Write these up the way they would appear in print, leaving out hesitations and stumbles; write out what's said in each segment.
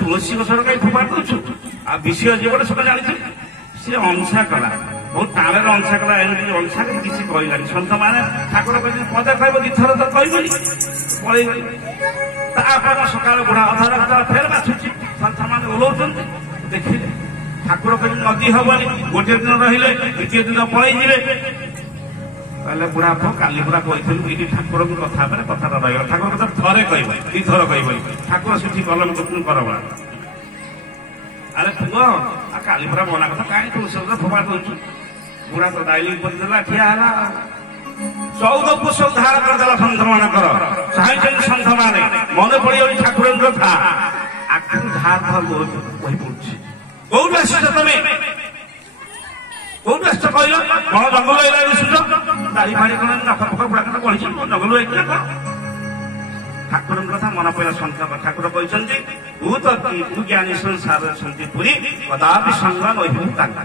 ତୁଳସୀ ଗଛର କାହିଁ ଫୋପାଡ଼ି ଦଉଛୁ? ଆଉ ବିଷୟ ଜୀବନ ସବୁ ଜାଣିଛୁ। ସେ ଅଂସା କଲା, ବହୁତ ତାଳରେ ଅଂସା କଲା, ଏମିତି ଅଂସା କରି କିଛି କହିଲାନି। ସନ୍ଥ ମାନେ ଠାକୁର କହିଛନ୍ତି ପଦେ କହିବ ଦିଥର ତ କହିବନି, ପଳେଇଗଲି। ତାପରେ ସକାଳ ବୁଢା ଅଧା ରାସ୍ତା ଫେର ବାଛୁଛି, ସନ୍ଥ ମାନେ ଓହ୍ଲଉଛନ୍ତି। ଦେଖିଲେ ଠାକୁର କହିଛନ୍ତି ନଦୀ ହବନି, ଗୋଟିଏ ଦିନ ରହିଲେ ଦ୍ୱିତୀୟ ଦିନ ପଳେଇଯିବେ। କହିଲେ ବୁଢା ପୁଅ କାଲି ପୁରା କହିଥିଲୁ ଏଇଠି ଠାକୁରଙ୍କ କଥା ପରେ କଥାଟା ରହିଗଲା। ଠାକୁର କଥା ଥରେ କହିବ, ଦିଥର କହିବନି। ଠାକୁର ସେଠି କଲମ କରବା। ଆରେ ପୁଅ ଆଉ କାଲି ପୁରା ମନା କଥା କାହିଁ ତୁଳସୀ ଗଛ ଫୋପାଡ଼ି ଦଉଛୁ? ବୁଢା ତ ଡାଇଲିଂ କରିଦେଲା, ଠିଆ ହେଲା। 14 ପୁଷ ଉଦ୍ଧାର କରିଦେଲା ସନ୍ଥ ମାନଙ୍କର। ଚାହିଁଛନ୍ତି ସନ୍ଥ ମାନେ ମନେ ପଡିଯାଉଛି ଠାକୁରଙ୍କ କଥା, ଆଖିରୁ ଧାର ଧାର ବହି ପଡୁଛି। କୋଉଠୁ ଆସିଛ ତମେ? କୋଉଠୁ ଆସିଛ କହିଲ? କଣ ଜଙ୍ଗଲ ଏରିଆ ଦିଶୁଛ? ଦାଢି ଫାଡି କଣ ନଖ ଫଖ ବୁଢା କଥା କହିଛି, ଜଙ୍ଗଲ ହେଇଥିଲା କଣ? ଠାକୁରଙ୍କ କଥା ମନେ ପଡିଲା ସନ୍ଥ। ଠାକୁର କହିଛନ୍ତି ତୁ ଜ୍ଞାନୀ ସଂସାର ଅଛନ୍ତି ପୁରୀ କଦାପି ସଙ୍ଗ ନହିବୁ ତାଙ୍କ।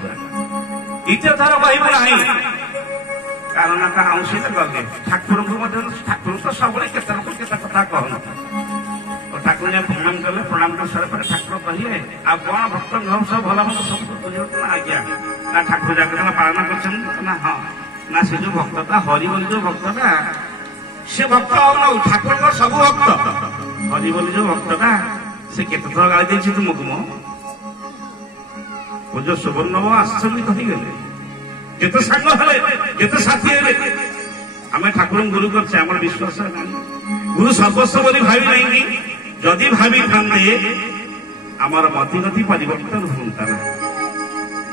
ଦ୍ୱିତୀୟ ଥର କହିବୁ ନାହିଁ, କାରଣ ଆଉ ସେଇଟା ଗଲେ ଠାକୁରଙ୍କୁ ମଧ୍ୟ ଠାକୁର ତ ସବୁବେଳେ କେତେ ଲୋକ କେତେ କଥା କହନ୍ତି। ଠାକୁର ଯେ ପ୍ରଣାମ କଲେ, ପ୍ରଣାମ କରିସାରିଲା ପରେ ଠାକୁର କହିଲେ ଆଉ କଣ ଭକ୍ତ ସବୁ ଭଲ ମନ୍ଦ ସବୁ କହିବ ନା ଆଜ୍ଞା। ନା ଠାକୁର ଜାଗରଣ ପାଳନ କରିଛନ୍ତି ନା? ହଁ। ନା ସେ ଯୋଉ ଭକ୍ତଟା ହରି ବୋଲି ଯୋଉ ଭକ୍ତଟା, ସେ ଭକ୍ତ ଆଉ ଠାକୁରଙ୍କର ସବୁ ଭକ୍ତ। ହରି ବୋଲି ଯୋଉ ଭକ୍ତଟା ସେ କେତେଥର ଗାଳି ଦେଇଛି ତୁମକୁ? ମୋ ଯୋଉ ସୁବର୍ଣ୍ଣ ଆଶ୍ଚର୍ଯ୍ୟ ହେଇଗଲେ, ଯେତେ ସାଙ୍ଗ ହେଲେ, ଯେତେ ସାଥୀ ହେଲେ, ଆମେ ଠାକୁରଙ୍କୁ ଗୁରୁ କରିଛେ, ଆମର ବିଶ୍ୱାସ ନାହିଁ। ଗୁରୁ ସର୍ବସ୍ୱ ବୋଲି ଭାବି ନାହିଁ। ଯଦି ଭାବିଥାନ୍ତେ ଆମର ମତିଗତି ପରିବର୍ତ୍ତନ ହୁଅନ୍ତା ନା।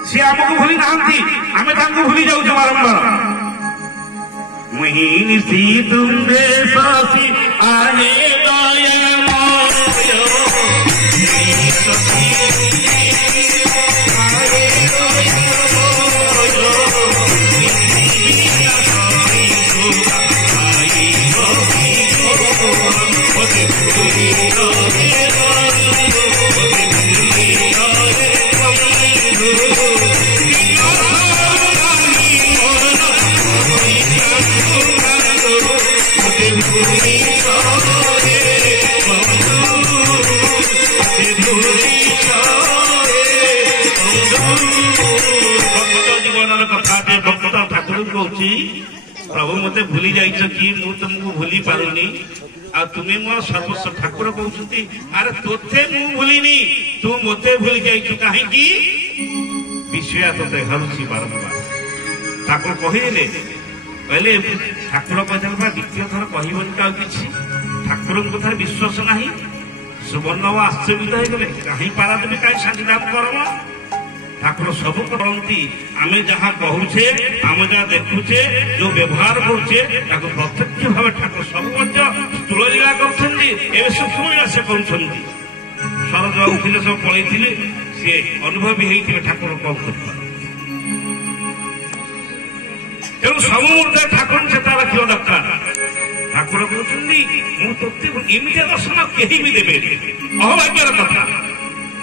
ସେ ଆମକୁ ଭୁଲି ନାହାନ୍ତି, ଆମେ ତାଙ୍କୁ ଭୁଲି ଯାଉଛୁ ବାରମ୍ବାର। ମୁହିଁ ନିଶି ତୁମ୍ଭେ ଶଶି ଆହେ प्रभु मत भूली जाइछ कि मु तुमको भूली पारुनी आ तुम्हें मोर सर्वस्व। ठाकुर कहते अरे तोते मु भूलिनी, तू मते भूली जाइछु कहीं विषय तोते हरुछि बारंबार। ठाकुर कहले ठाकुर कहते द्वितीय थर कहबनी का किसी ठाकुर कथा विश्वास नहीं। सुवर्ण आश्चर्य होगले कहीं पारादेवी कहीं शांतिनाथ करम। ठाकुर सब करती आम जहाँ कहूचे आम जहाँ देखुचे जो व्यवहार करुचे प्रत्यक्ष भाव ठाकुर सब तुललीला कर सूक्ष्म लीला से कर सरज उठिले सब पलि सी अनुभवी होते ठाकुर कौन कर तेणु सब मुहूर्ते ठाकुर चेता रखा दरकार। ठाकुर कहते एमती दर्शन कहीं भी देवे अभाग्यर कथा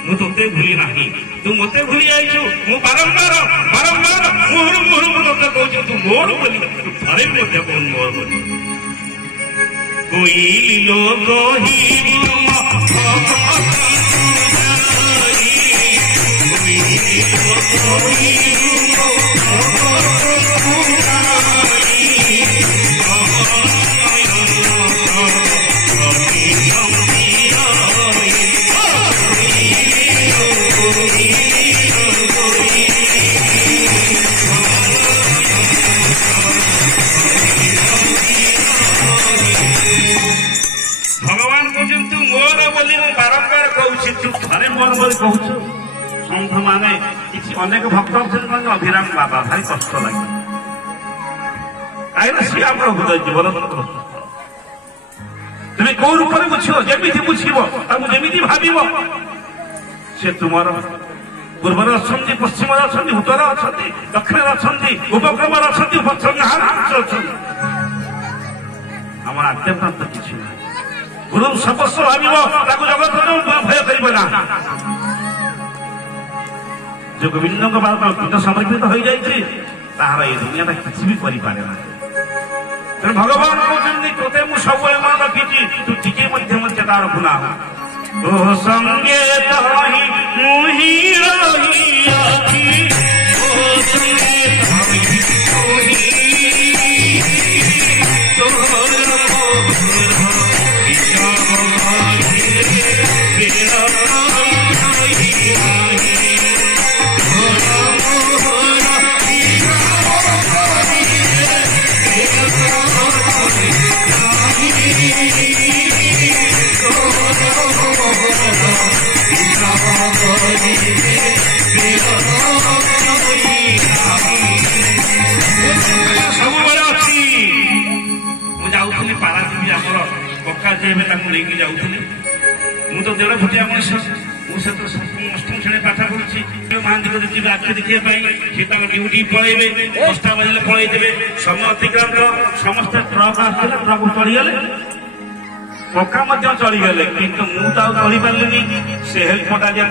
मु तोते भूली नहीं, तू मते भूली जाइछु। मु बारंबार बारंबार मुहरु मुहरु तोते कहछु तू मोर बोली, तू थरे मते कोन मोर बोली। कोई लोग ही सन्थ माने अनेक भक्त अभिराम बाबा भारी कष्ट लगे कहीं सी आम हृदय जीवन तुम्हें कौ रूप में बुझ जमी बुझब जमी भाव से तुम पूर्व अच्छा पश्चिम अच्छा उत्तर अच्छा दक्षिण अच्छा उपक्रम अच्छा अच्छा आम आद्यप्रांत किसी ना गुरु सर्वस्व भाव जगत भय करना जो गोविंद समर्पित हो जाए तार ये दुनिया किसी भी करें ना। तेरे भगवान कहते तोते मुझे सब मन रखी तू टिके चेता रखुना तो संगे लेकिन जाऊली मु तो 1.5 फुटिया मनुष्य मुझे तो 8म श्रेणी पाठ पढ़ुची महांती को जी आखि देखा सी ड्यूटी पलैबे 10टा बजे पलैबे समय अतिक्रांत समस्त ट्रक आसला ट्रक चढ़ीगले पक्का चढ़ीगले किंतु मुझे चढ़ी पारे से हेल्पटा दिया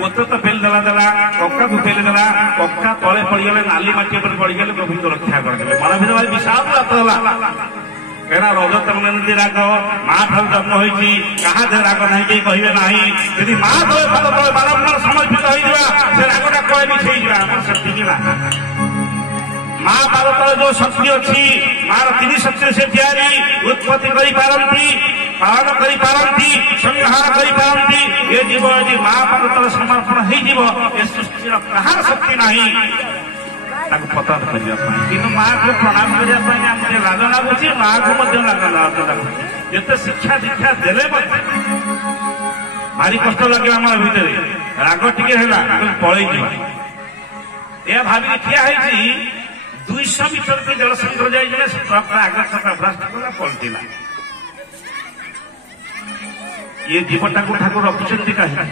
मत तो फेल देला पक्का को फेल देला पक्का तले पड़गले नाली माटी पर पड़गले प्रभु तो रक्षा करदे मन भर भाई विशाल रात कहना रज तमने राग माँ ठार जन्म होती क्या राग ना कहे ना यदि माँ बारंबार समर्पित हो रागटा कहे मिछे शक्ति माँ पाद तले जो शक्ति अच्छी मार 3 शक्ति से तैयारी उत्पत्ति पारती पालन करती संहार करती ये जीव यदि माँ पाद तले समर्पण हो सृष्टि कहार शक्ति नहीं पता करने माँ को प्रणाम करने लाज लगुच माँ को लाज जिते शिक्षा दीक्षा देले भारी कष्ट लगे आम भितर राग टे पलि यह भाविक ठिया 200 मीटर के जल संग्रह जाए ट्रक आगे छका भ्रष्ट कला पलटिला ये जीवटा को ठाकुर रखुच्च कहीं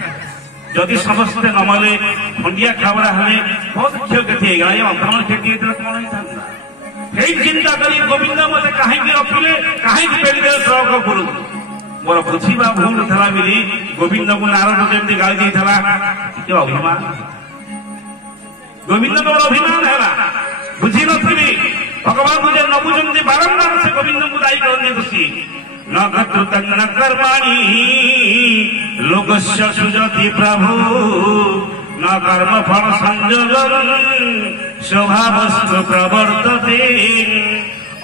जदि समस्ते नमले खंडिया खाबड़ा हेले बहुत क्षति होगा ये अंतरण क्षति कौन होता चिंता कर गोविंद मत कहीं रखिले कहीं पेड़े ट्रक गुरु मोर बुझा भूल था बोली गोविंद को नारद जमी गाड़ी अभिमान गोविंद को अभिमान है बुझी नी भगवान मुझे न बुझे बारंबार से गोविंद को दायी करने दोषी न कर्तृ न कर्माणि लोकस्य सुजति प्रभु न कर्म फल संयोजन स्वभावस्तु प्रवर्तते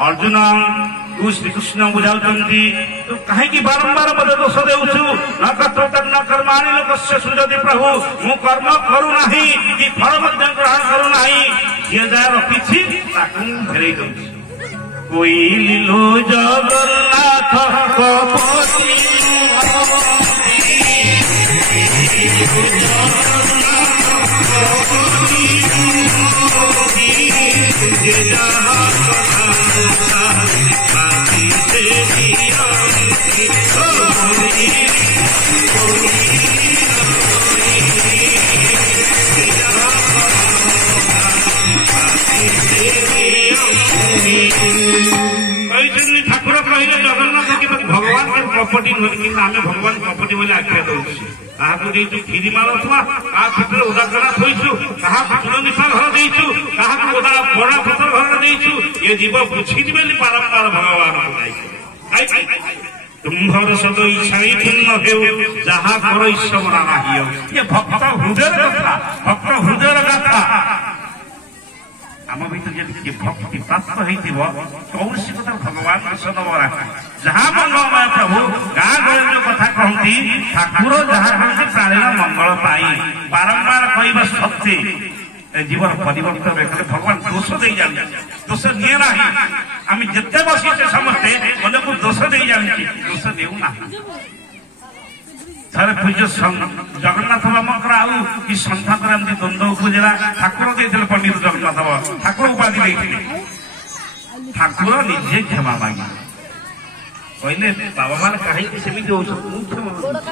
अर्जुन तू श्रीकृष्ण बुझाउछन्ति तो कहीं बारंबार मत दोष देउछु न कर्तृ न कर्माणि लोकस्य सुजति प्रभु मु कर्म करू नाही कि फल मध्य ग्रहण करू नाही जे जा रखिछि ताकू फेरै दउछि कोई लीलो जगन्नाथ कपति प्रॉपर्टी नुहे आम भगवान प्रॉपर्टी बोले आख्या दूसरी फिरी मार क्या फिटर उदाकरा थोचु क्या फिटर निशा घर देचु क्या बड़ा फसल घर देचु ये जीव बुझी बारंबार भगवान तुम्हार सद इच्छा पूर्ण हो जहाँ कर ईश्वर नाही ये भक्त हृदय कथा भक्त हृदय कथा आम भर भक्ति प्राप्त कौन कथा भगवान सदबरा जहाँ मंगलमय प्रभु गाँ गहली कथा कहती ठाकुर जहाँ कहते प्राणी मंगल पाई बारंबार कह सत्य जीवन परिवर्तन भगवान दोष दे जाए दोष निए ना आम जिते बसीचे समस्ते मन को दोष दे जाए दोष देना थे पूज्य जगन्नाथ बाबा आउ कि संतान एमती द्वंद्व उपजेला ठाकुर देते पंडित जगन्नाथ बाबा ठाकुर उपाधि देते ठाकुर निजे क्षमा मांगे कहले बाबा मान कहीं सेमती